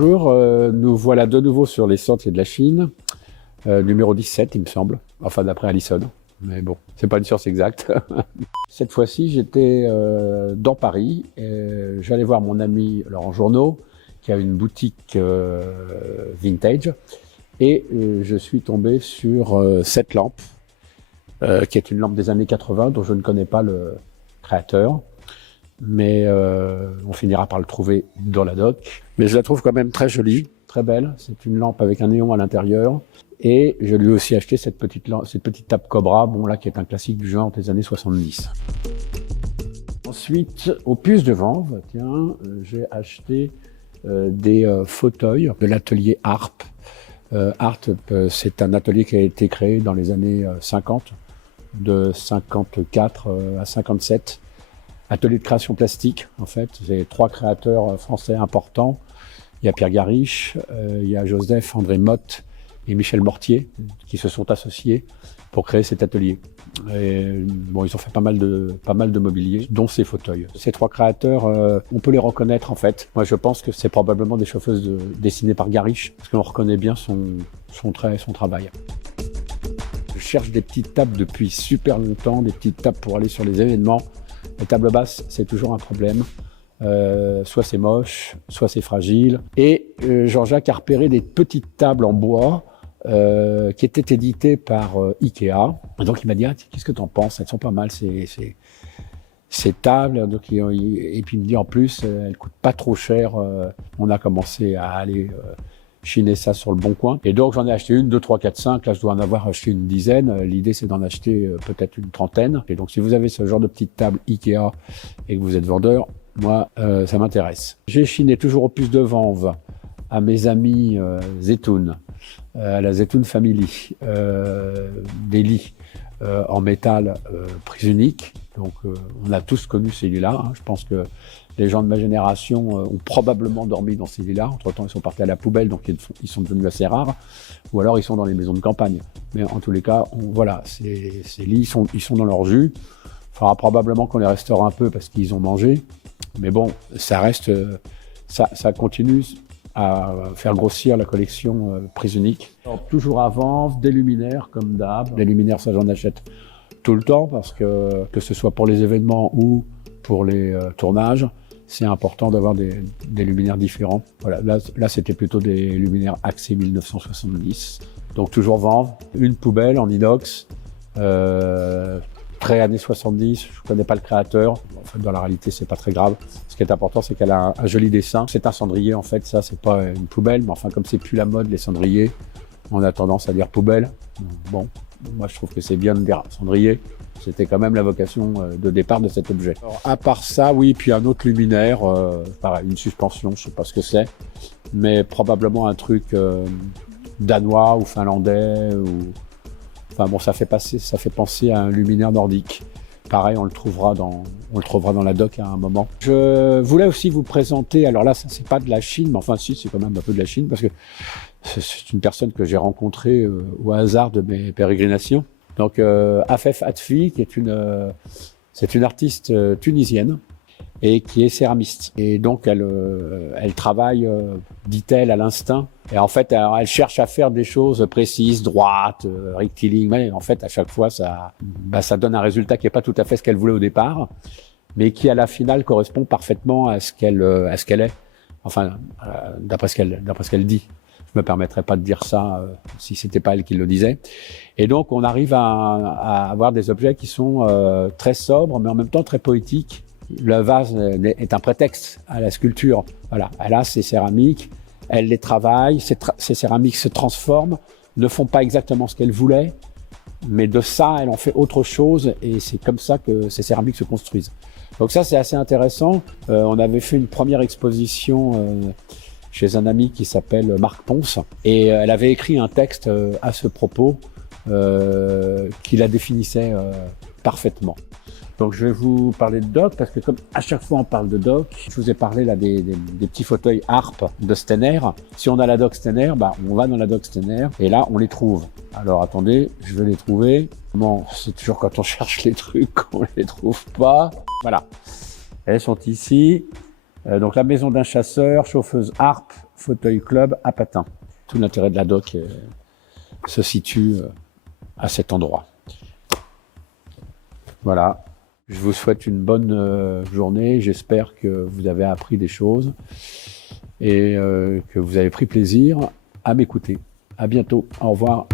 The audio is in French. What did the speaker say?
Bonjour, nous voilà de nouveau sur les sentiers de la Chine, numéro 17 il me semble, enfin d'après Allison, mais bon, c'est pas une science exacte. Cette fois-ci j'étais dans Paris, j'allais voir mon ami Laurent Journeau, qui a une boutique vintage, et je suis tombé sur cette lampe, qui est une lampe des années 80 dont je ne connais pas le créateur. Mais on finira par le trouver dans la doc. Mais je la trouve quand même très jolie, très belle. C'est une lampe avec un néon à l'intérieur. Et je lui ai aussi acheté cette petite table Cobra, bon là qui est un classique du genre des années 70. Ensuite, au puce de Vanves, tiens, j'ai acheté des fauteuils de l'atelier Harp. Harp, c'est un atelier qui a été créé dans les années 50, de 54 à 57. Atelier de création plastique, en fait. J'ai 3 créateurs français importants. Il y a Pierre Gariche, il y a Joseph, André Motte et Michel Mortier qui se sont associés pour créer cet atelier. Et, bon, ils ont fait pas mal de mobilier, dont ces fauteuils. Ces 3 créateurs, on peut les reconnaître en fait. Moi, je pense que c'est probablement des chauffeuses dessinées par Gariche, parce qu'on reconnaît bien son trait et son travail. Je cherche des petites tables depuis super longtemps, des petites tables pour aller sur les événements. Les tables basses, c'est toujours un problème. Soit c'est moche, soit c'est fragile. Et Jean-Jacques a repéré des petites tables en bois qui étaient éditées par Ikea. Et donc il m'a dit, ah, qu'est-ce que tu en penses? Elles sont pas mal ces tables. Donc, et puis il me dit en plus, elles coûtent pas trop cher. On a commencé à aller chiner ça sur le bon coin. Et donc j'en ai acheté 1, 2, 3, 4, 5. Là je dois en avoir acheté une dizaine. L'idée c'est d'en acheter peut-être une trentaine. Et donc si vous avez ce genre de petite table Ikea et que vous êtes vendeur, moi ça m'intéresse. J'ai chiné toujours au puce de Vanves à mes amis Zetoun, à la Zetoun Family, des lits en métal prise unique. Donc on a tous connu ces lits-là. Hein. Je pense que les gens de ma génération ont probablement dormi dans ces lits-là. Entre-temps, ils sont partis à la poubelle, donc ils sont devenus assez rares. Ou alors, ils sont dans les maisons de campagne. Mais en tous les cas, voilà, ces lits, ils sont dans leur jus. Il faudra probablement qu'on les restaure un peu parce qu'ils ont mangé. Mais bon, ça reste, ça continue à faire grossir la collection prise unique. Alors, toujours à Vanves, des luminaires, comme d'hab. Les luminaires, ça, j'en achète tout le temps parce que ce soit pour les événements ou pour les tournages, c'est important d'avoir des luminaires différents. Voilà, là c'était plutôt des luminaires Axé 1970. Donc toujours Vanves, une poubelle en inox, très années 70, je connais pas le créateur. En fait, dans la réalité, c'est pas très grave. Ce qui est important, c'est qu'elle a un joli dessin. C'est un cendrier, en fait, ça, c'est pas une poubelle, mais enfin, comme c'est plus la mode, les cendriers, on a tendance à dire poubelle. Bon, moi, je trouve que c'est bien de dire cendrier. C'était quand même la vocation de départ de cet objet. Alors, à part ça, oui, puis un autre luminaire, pareil, une suspension, je sais pas ce que c'est, mais probablement un truc danois ou finlandais, ou enfin bon, ça fait penser à un luminaire nordique. Pareil, on le trouvera dans la doc à un moment. Je voulais aussi vous présenter, alors là, ça c'est pas de la Chine, mais enfin si, c'est quand même un peu de la Chine, parce que c'est une personne que j'ai rencontrée au hasard de mes pérégrinations. Donc Afef Atfi, qui est c'est une artiste tunisienne et qui est céramiste. Et donc elle travaille, dit-elle, à l'instinct. Et en fait, elle cherche à faire des choses précises, droites, rectilignes. Mais en fait, à chaque fois, ça donne un résultat qui n'est pas tout à fait ce qu'elle voulait au départ, mais qui à la finale correspond parfaitement à ce qu'elle est. Enfin, d'après ce qu'elle dit. Je me permettrais pas de dire ça si c'était pas elle qui le disait. Et donc, on arrive à avoir des objets qui sont très sobres, mais en même temps très poétiques. Le vase est un prétexte à la sculpture. Voilà, elle a ses céramiques, elle les travaille, ces céramiques se transforment, ne font pas exactement ce qu'elle voulait, mais de ça, elle en fait autre chose, et c'est comme ça que ces céramiques se construisent. Donc ça, c'est assez intéressant. On avait fait une première exposition chez un ami qui s'appelle Marc Ponce, et elle avait écrit un texte à ce propos qui la définissait parfaitement. Donc je vais vous parler de doc, parce que comme à chaque fois on parle de doc, je vous ai parlé là des petits fauteuils Harp de Stener. Si on a la doc Stener, on va dans la doc Stener, et là on les trouve. Alors attendez, je vais les trouver. Bon, c'est toujours quand on cherche les trucs qu'on les trouve pas. Voilà, elles sont ici. Donc la maison d'un chasseur, chauffeuse Harp, Fauteuil Club à Patin. Tout l'intérêt de la doc se situe à cet endroit. Voilà. Je vous souhaite une bonne journée. J'espère que vous avez appris des choses et que vous avez pris plaisir à m'écouter. À bientôt. Au revoir.